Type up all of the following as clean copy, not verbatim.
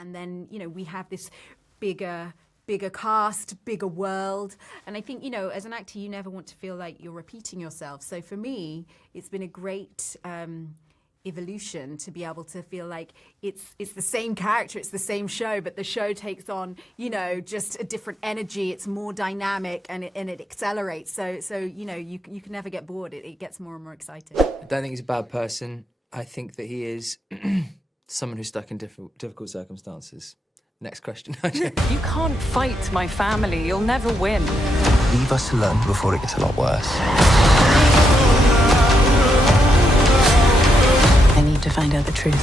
And then, we have this bigger cast, bigger world. And I think, as an actor, you never want to feel like you're repeating yourself. So for me, it's been a great evolution to be able to feel like it's the same character, it's the same show, but the show takes on, just a different energy. It's more dynamic and it accelerates. So you can never get bored. It gets more and more exciting. I don't think he's a bad person. I think that he is someone who's stuck in difficult circumstances. Next question. You can't fight my family. You'll never win. Leave us alone before it gets a lot worse. I need to find out the truth.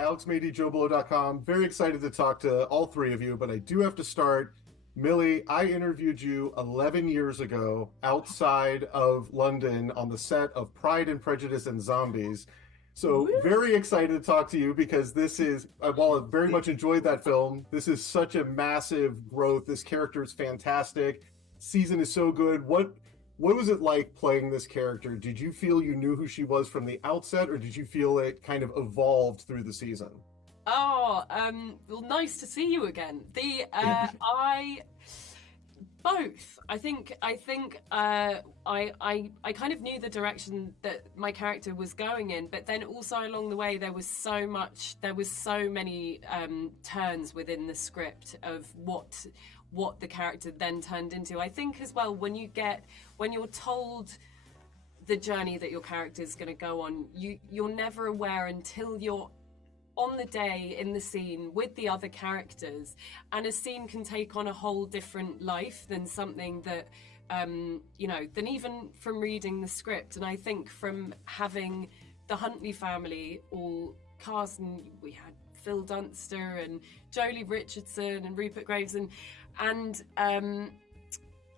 Alex Mady, JoBlo.com. Very excited to talk to all three of you, but I do have to start. Millie, I interviewed you 11 years ago outside of London on the set of Pride and Prejudice and Zombies. So very excited to talk to you because this is, while I very much enjoyed that film, this is such a massive growth. This character is fantastic. Season is so good. What was it like playing this character? Did you feel you knew who she was from the outset, or did you feel it kind of evolved through the season? Oh, well, nice to see you again. Both. I think I kind of knew the direction that my character was going in, but then also along the way there was so many turns within the script of what the character then turned into. I think as well, when you're told the journey that your character is going to go on, you're never aware until you're on the day in the scene with the other characters, and a scene can take on a whole different life than something that than even from reading the script. And I think from having the Huntley family all cast, and we had Phil Dunster and Jolie Richardson and Rupert Graves, and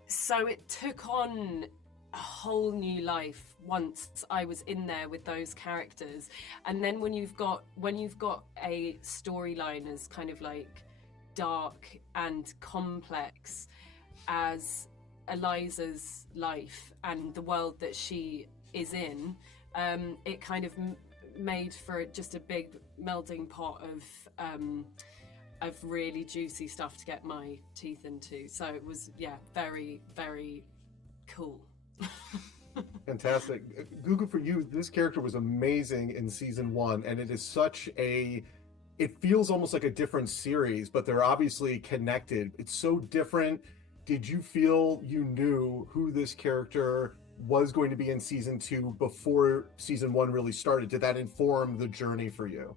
so it took on a whole new life once I was in there with those characters. And then when you've got a storyline as kind of like dark and complex as Eliza's life and the world that she is in, it kind of made for just a big melting pot of really juicy stuff to get my teeth into. So it was, very, very cool. Fantastic. Gugu, for you, this character was amazing in season 1, and it is it feels almost like a different series, but they're obviously connected. It's so different. Did you feel you knew who this character was going to be in season 2 before season 1 really started? Did that inform the journey for you?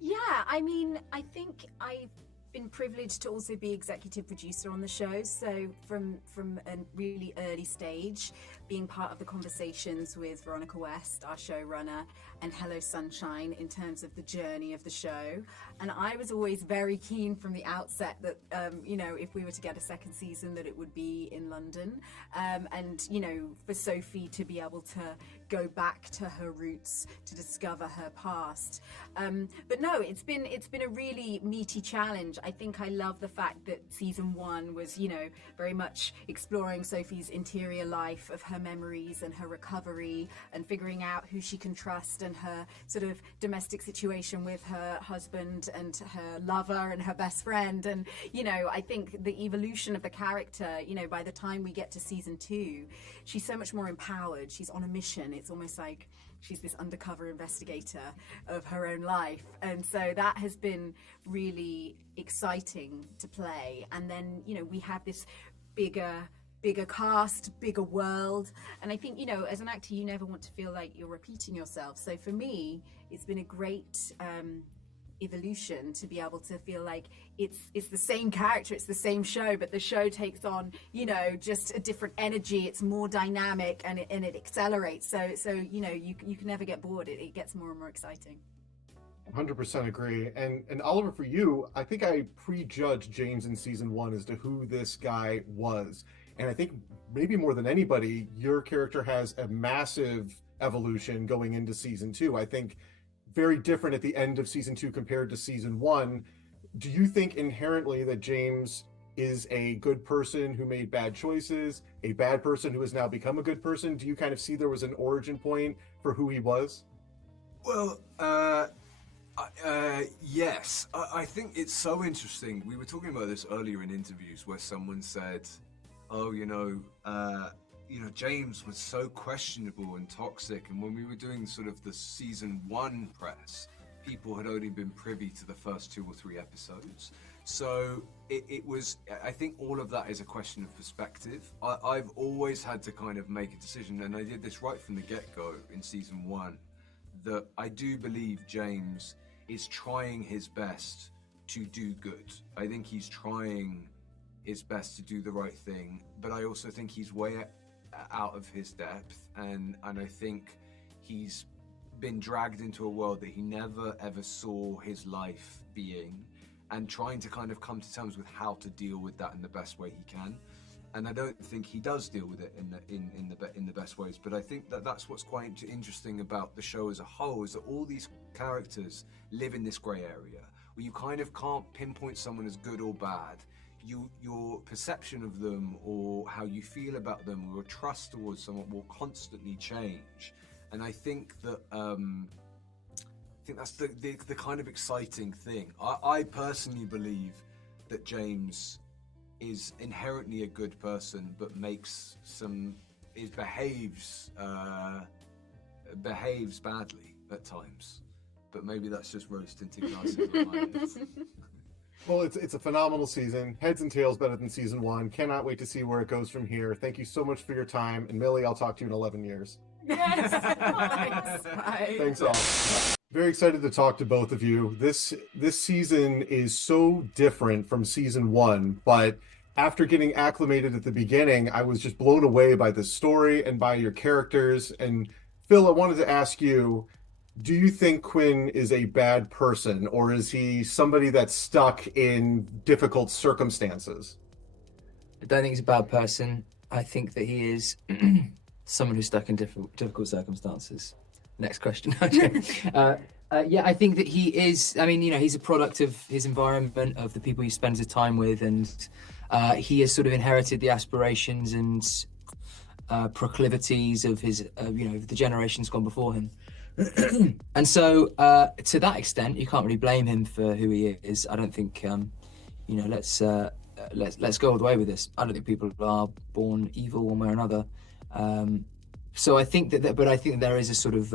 Yeah, I mean, I think I've been privileged to also be executive producer on the show. So from a really early stage, being part of the conversations with Veronica West, our showrunner, and Hello Sunshine in terms of the journey of the show. And I was always very keen from the outset that, if we were to get a second season, that it would be in London. And, for Sophie to be able to go back to her roots, to discover her past. But no, it's been a really meaty challenge. I think I love the fact that season 1 was, very much exploring Sophie's interior life, of her memories and her recovery, and figuring out who she can trust, and her sort of domestic situation with her husband and her lover and her best friend. And, I think the evolution of the character, by the time we get to season 2, she's so much more empowered. She's on a mission. It's almost like she's this undercover investigator of her own life. And so that has been really exciting to play. And then, we have this bigger cast, bigger world. And I think, as an actor, you never want to feel like you're repeating yourself. So for me, it's been a great evolution to be able to feel like it's the same character, it's the same show, but the show takes on, just a different energy. It's more dynamic and it accelerates. So you can never get bored. It gets more and more exciting. 100% agree. And Oliver, for you, I think I prejudged James in season 1 as to who this guy was. And I think maybe more than anybody, your character has a massive evolution going into season 2. I think very different at the end of season 2 compared to season 1. Do you think inherently that James is a good person who made bad choices, a bad person who has now become a good person? Do you kind of see there was an origin point for who he was? Well, yes. I think it's so interesting. We were talking about this earlier in interviews where someone said, oh, James was so questionable and toxic. And when we were doing sort of the season 1 press, people had only been privy to the first 2 or 3 episodes. So it was, I think all of that is a question of perspective. I've always had to kind of make a decision, and I did this right from the get-go in season 1, that I do believe James is trying his best to do good. I think he's trying his best to do the right thing, but I also think he's way out of his depth, and I think he's been dragged into a world that he never ever saw his life being, and trying to kind of come to terms with how to deal with that in the best way he can. And I don't think he does deal with it in the best ways. But I think that that's what's quite interesting about the show as a whole, is that all these characters live in this grey area where you kind of can't pinpoint someone as good or bad. Your perception of them, or how you feel about them, or your trust towards someone will constantly change. And I think that that's the kind of exciting thing. I personally believe that James is inherently a good person, but behaves badly at times. But maybe that's just rose tinted glass in my mind. Well, it's a phenomenal season. Heads and tails better than season 1. Cannot wait to see where it goes from here. Thank you so much for your time. And Millie, I'll talk to you in 11 years. Yes. Bye. Thanks all. Very excited to talk to both of you. This season is so different from season 1, but after getting acclimated at the beginning, I was just blown away by the story and by your characters. And Phil, I wanted to ask you, do you think Quinn is a bad person, or is he somebody that's stuck in difficult circumstances? I don't think he's a bad person. I think that he is someone who's stuck in difficult circumstances. Next question. Yeah, I think that he is. I mean, he's a product of his environment, of the people he spends his time with, and he has sort of inherited the aspirations and proclivities of his, the generations gone before him. And so, to that extent, you can't really blame him for who he is. I don't think, let's go all the way with this. I don't think people are born evil one way or another. So I think but I think there is a sort of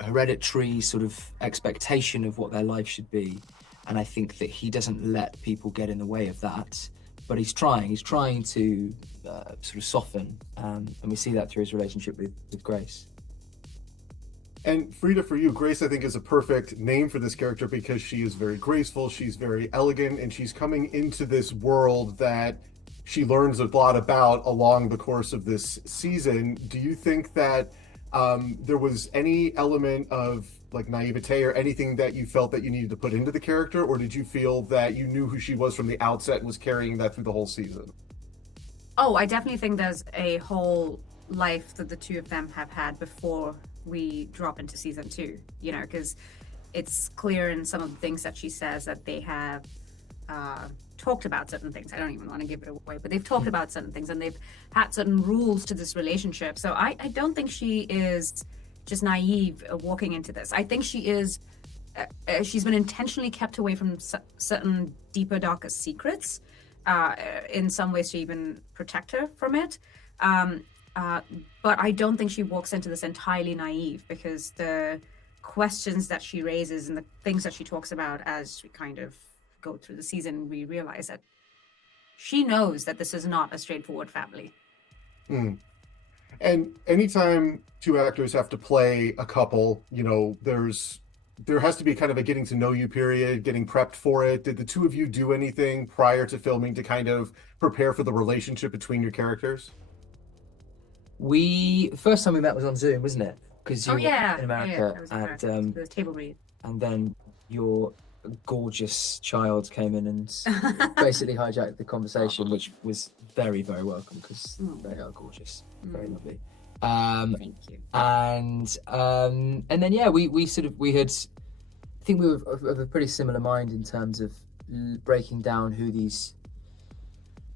hereditary sort of expectation of what their life should be, and I think that he doesn't let people get in the way of that. But he's trying to sort of soften, and we see that through his relationship with Grace. And Freida, for you, Grace, I think, is a perfect name for this character because she is very graceful, she's very elegant, and she's coming into this world that she learns a lot about along the course of this season. Do you think that there was any element of like naivete or anything that you felt that you needed to put into the character, or did you feel that you knew who she was from the outset and was carrying that through the whole season? Oh, I definitely think there's a whole life that the two of them have had before we drop into season 2, because it's clear in some of the things that she says that they have talked about certain things. I don't even want to give it away, but they've talked about certain things, and they've had certain rules to this relationship. So I don't think she is just naive walking into this. I think she is, she's been intentionally kept away from certain deeper, darker secrets, in some ways to even protect her from it. But I don't think she walks into this entirely naive, because the questions that she raises and the things that she talks about as we kind of go through the season, we realize that she knows that this is not a straightforward family. And anytime two actors have to play a couple, there has to be kind of a getting to know you period, getting prepped for it. Did the two of you do anything prior to filming to kind of prepare for the relationship between your characters? First time we met was on Zoom, wasn't it? Because you were in America, and the table read. And then your gorgeous child came in and basically hijacked the conversation, which was very, very welcome, because they are gorgeous, very lovely. Thank you. And then we had, I think we were of a pretty similar mind in terms of breaking down who these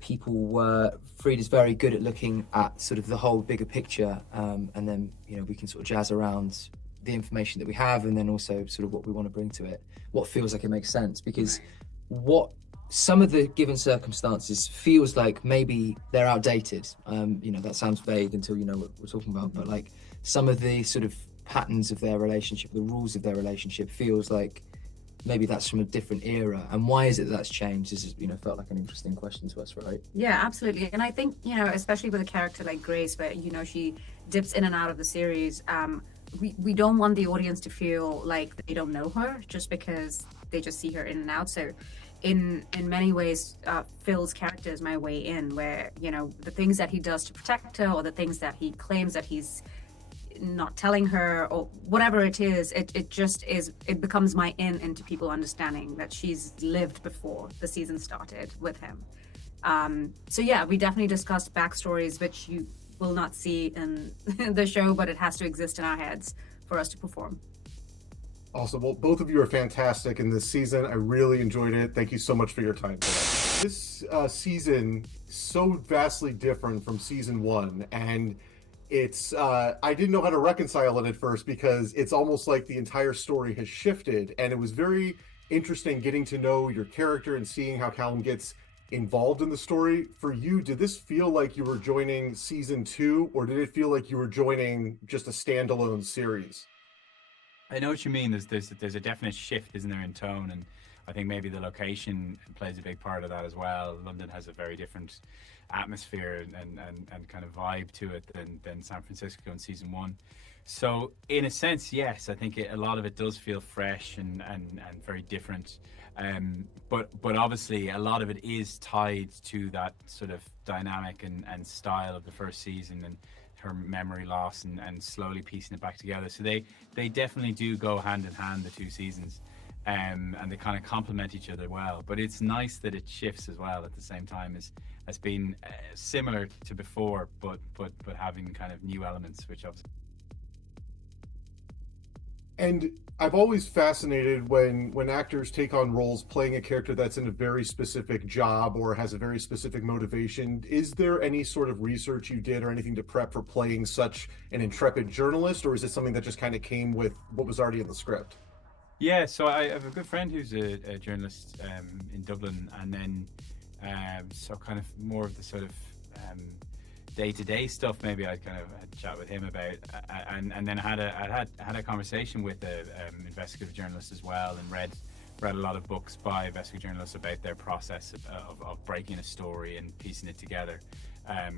people were. Freida's very good at looking at sort of the whole bigger picture, and then we can sort of jazz around the information that we have, and then also sort of what we want to bring to it, what feels like it makes sense, because what some of the given circumstances feels like maybe they're outdated. That sounds vague until you know what we're talking about, but like some of the sort of patterns of their relationship, the rules of their relationship, feels like maybe that's from a different era. And why is it that's changed? This is, felt like an interesting question to us, right? Yeah, absolutely. And I think, especially with a character like Grace, where, she dips in and out of the series, we don't want the audience to feel like they don't know her just because they just see her in and out. So in many ways, Phil's character is my way in, where, the things that he does to protect her, or the things that he claims that he's not telling her, or whatever it is, it just is, it becomes my in into people understanding that she's lived before the season started with him. So yeah, we definitely discussed backstories, which you will not see in the show, but it has to exist in our heads for us to perform. Awesome. Well, both of you are fantastic in this season. I really enjoyed it. Thank you so much for your time today. This season is so vastly different from season one, and it's I didn't know how to reconcile it at first, because it's almost like the entire story has shifted, and it was very interesting getting to know your character and seeing how Callum gets involved in the story. For you, did this feel like you were joining season 2, or did it feel like you were joining just a standalone series? I know what you mean. There's a definite shift, isn't there, in tone, and I think maybe the location plays a big part of that as well. London has a very different atmosphere and kind of vibe to it than San Francisco in season 1. So in a sense, yes, I think a lot of it does feel fresh and very different. But obviously a lot of it is tied to that sort of dynamic and style of the first season, and her memory loss and slowly piecing it back together. So they definitely do go hand in hand, the two seasons, and they kind of complement each other well. But it's nice that it shifts as well at the same time as being similar to before, but having kind of new elements, which obviously. And I've always fascinated when actors take on roles playing a character that's in a very specific job or has a very specific motivation. Is there any sort of research you did or anything to prep for playing such an intrepid journalist, or is it something that just kind of came with what was already in the script? Yeah, so I have a good friend who's a journalist in Dublin, and then so kind of more of the sort of day-to-day stuff maybe I kind of had a chat with him about, and then I had a conversation with an investigative journalist as well, and read a lot of books by investigative journalists about their process of breaking a story and piecing it together,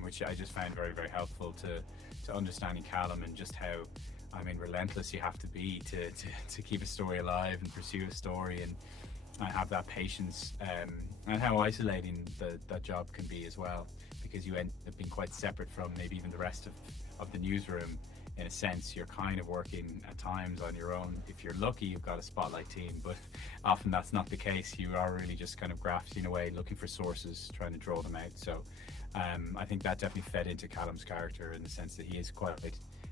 which I just found very, very helpful to understanding Callum, and just how, I mean, relentless you have to be to keep a story alive and pursue a story, and have that patience, and how isolating that job can be as well, because you end up being quite separate from maybe even the rest of the newsroom. In a sense, you're kind of working at times on your own. If you're lucky, you've got a spotlight team, but often that's not the case. You are really just kind of grafting away, looking for sources, trying to draw them out. So I think that definitely fed into Callum's character, in the sense that he is quite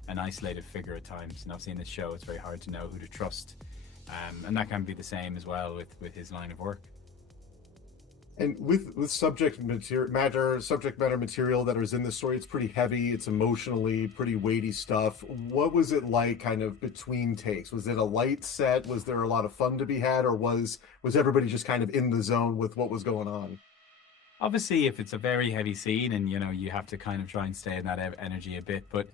an isolated figure at times. And obviously in this show, it's very hard to know who to trust. And that can be the same as well with his line of work. And with subject matter material that is in the story, it's pretty heavy, it's emotionally pretty weighty stuff. What was it like kind of between takes? Was it a light set? Was there a lot of fun to be had, or was everybody just kind of in the zone with what was going on? Obviously, if it's a very heavy scene, and you have to kind of try and stay in that energy a bit, but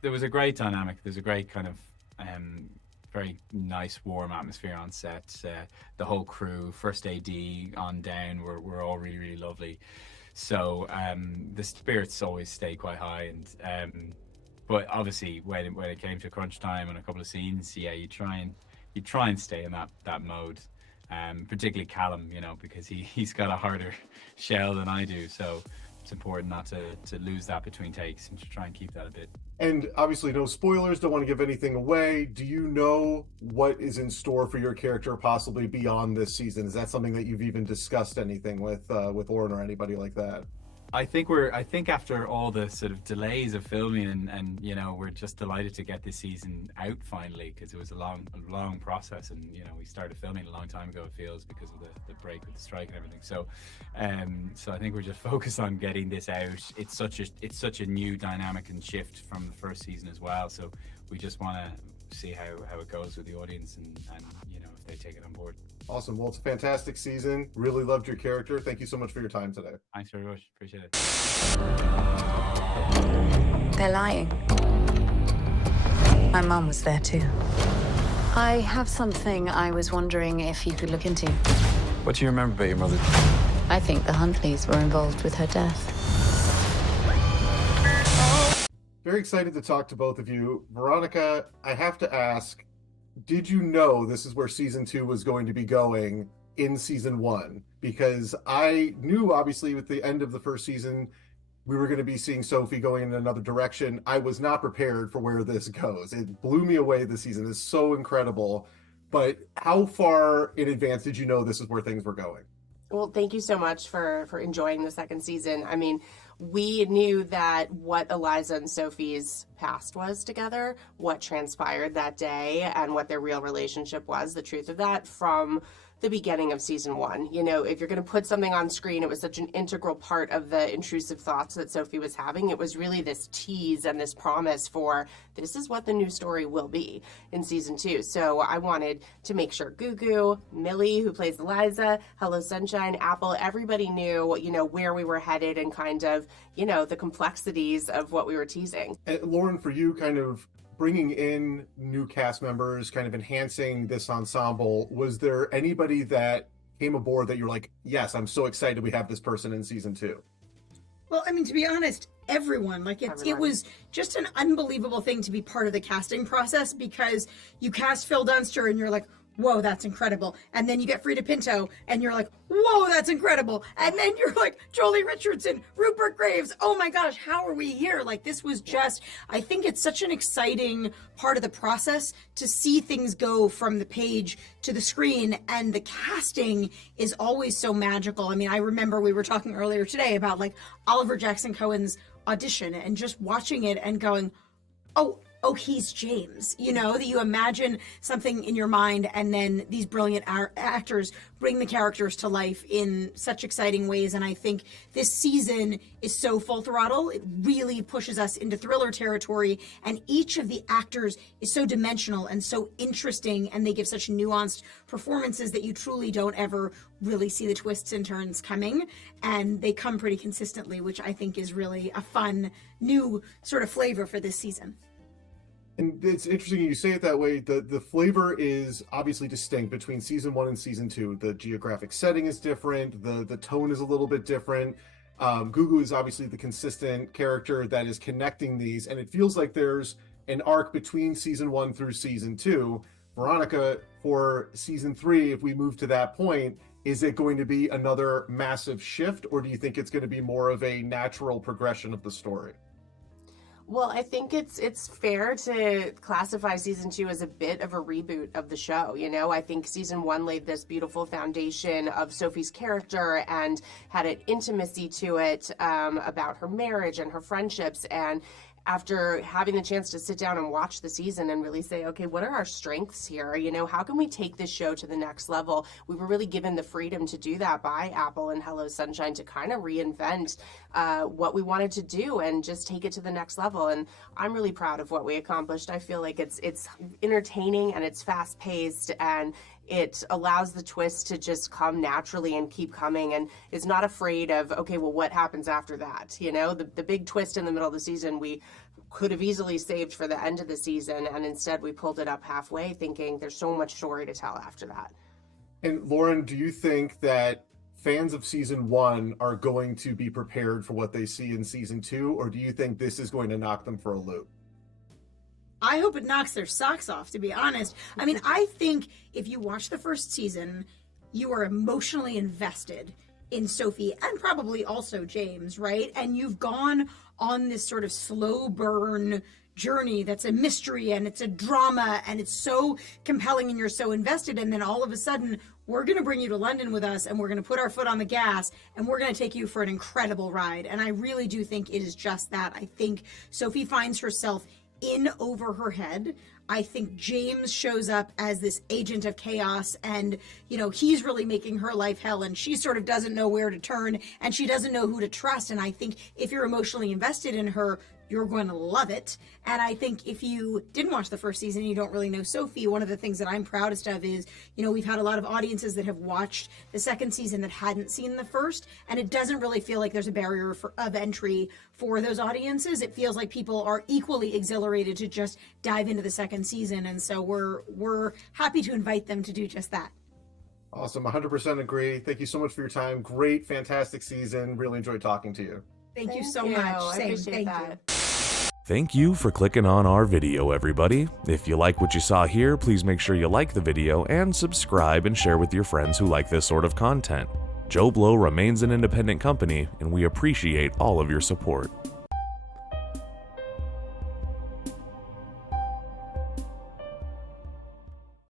there was a great dynamic. There's a great kind of very nice warm atmosphere on set. The whole crew, first AD on down, were all really, really lovely. So the spirits always stay quite high, and but obviously when it came to crunch time on a couple of scenes, yeah, you try and stay in that mode. Particularly Callum, because he's got a harder shell than I do, so it's important not to lose that between takes, and to try and keep that a bit. And obviously no spoilers, don't want to give anything away. Do you know what is in store for your character possibly beyond this season? Is that something that you've even discussed anything with Lauren or anybody like that? I think after all the sort of delays of filming and you know, we're just delighted to get this season out finally, because it was a long process, and you know, we started filming a long time ago, it feels, because of the break with the strike and everything. So I think we're just focused on getting this out. It's such a new dynamic and shift from the first season as well. So we just want to see how it goes with the audience and you know, if they take it on board. Awesome. Well, it's a fantastic season. Really loved your character. Thank you so much for your time today. Thanks very much. Appreciate it. They're lying. My mum was there too. I have something I was wondering if you could look into. What do you remember about your mother? I think the Huntleys were involved with her death. Very excited to talk to both of you. Veronica, I have to ask, did you know this is where season 2 was going to be going in season 1? Because I knew, obviously, with the end of the first season, we were going to be seeing Sophie going in another direction. I was not prepared for where this goes. It blew me away this season. It's so incredible. But how far in advance did you know this is where things were going? Well, thank you so much for enjoying the second season. I mean, we knew that what Eliza and Sophie's past was together, what transpired that day, and what their real relationship was, the truth of that, from the beginning of season 1. You know, if you're going to put something on screen, it was such an integral part of the intrusive thoughts that Sophie was having. It was really this tease and this promise for this is what the new story will be in season 2. So I wanted to make sure Gugu, Millie, who plays Eliza, Hello Sunshine, Apple, everybody knew, you know, where we were headed and kind of, you know, the complexities of what we were teasing. And Lauren, for you, kind of bringing in new cast members, kind of enhancing this ensemble, was there anybody that came aboard that you're like, yes, I'm so excited we have this person in season 2? Well, I mean, to be honest, everyone. Like, it was just an unbelievable thing to be part of the casting process, because you cast Phil Dunster and you're like, whoa, that's incredible. And then you get Freida Pinto and you're like, whoa, that's incredible. And then you're like, Jolie Richardson, Rupert Graves. Oh my gosh, how are we here? Like, this was just, I think it's such an exciting part of the process to see things go from the page to the screen, and the casting is always so magical. I mean, I remember we were talking earlier today about like Oliver Jackson-Cohen's audition and just watching it and going, oh, he's James, you know, that you imagine something in your mind, and then these brilliant actors bring the characters to life in such exciting ways. And I think this season is so full throttle. It really pushes us into thriller territory, and each of the actors is so dimensional and so interesting, and they give such nuanced performances that you truly don't ever really see the twists and turns coming, and they come pretty consistently, which I think is really a fun new sort of flavor for this season. And it's interesting you say it that way. The flavor is obviously distinct between season 1 and season 2. The geographic setting is different. The tone is a little bit different. Gugu is obviously the consistent character that is connecting these, and it feels like there's an arc between season 1 through season 2. Veronica, for season 3, if we move to that point, is it going to be another massive shift, or do you think it's going to be more of a natural progression of the story? Well, I think it's fair to classify season 2 as a bit of a reboot of the show. You know, I think season 1 laid this beautiful foundation of Sophie's character and had an intimacy to it about her marriage and her friendships. And after having the chance to sit down and watch the season and really say, okay, what are our strengths here? You know, how can we take this show to the next level? We were really given the freedom to do that by Apple and Hello Sunshine, to kind of reinvent what we wanted to do and just take it to the next level. And I'm really proud of what we accomplished. I feel like it's entertaining and it's fast paced, and it allows the twist to just come naturally and keep coming, and is not afraid of, okay, well, what happens after that? You know, the big twist in the middle of the season, we could have easily saved for the end of the season, and instead we pulled it up halfway thinking there's so much story to tell after that. And Lauren, do you think that fans of season 1 are going to be prepared for what they see in season 2, or do you think this is going to knock them for a loop? I hope it knocks their socks off, to be honest. I mean, I think if you watch the first season, you are emotionally invested in Sophie and probably also James, right? And you've gone on this sort of slow burn journey that's a mystery and it's a drama and it's so compelling and you're so invested, and then all of a sudden we're going to bring you to London with us, and we're going to put our foot on the gas, and we're going to take you for an incredible ride. And I really do think it is just that. I think Sophie finds herself in over her head. I think James shows up as this agent of chaos, and, you know, he's really making her life hell, and she sort of doesn't know where to turn, and she doesn't know who to trust. And I think if you're emotionally invested in her, you're going to love it. And I think if you didn't watch the first season and you don't really know Sophie, one of the things that I'm proudest of is, you know, we've had a lot of audiences that have watched the second season that hadn't seen the first, and it doesn't really feel like there's a barrier of entry for those audiences. It feels like people are equally exhilarated to just dive into the second season, and so we're happy to invite them to do just that. Awesome, 100% agree. Thank you so much for your time. Great, fantastic season. Really enjoyed talking to you. Thank you so much. I Same. appreciate Thank that. you. Thank you for clicking on our video, everybody. If you like what you saw here, please make sure you like the video and subscribe and share with your friends who like this sort of content. JoBlo remains an independent company, and we appreciate all of your support.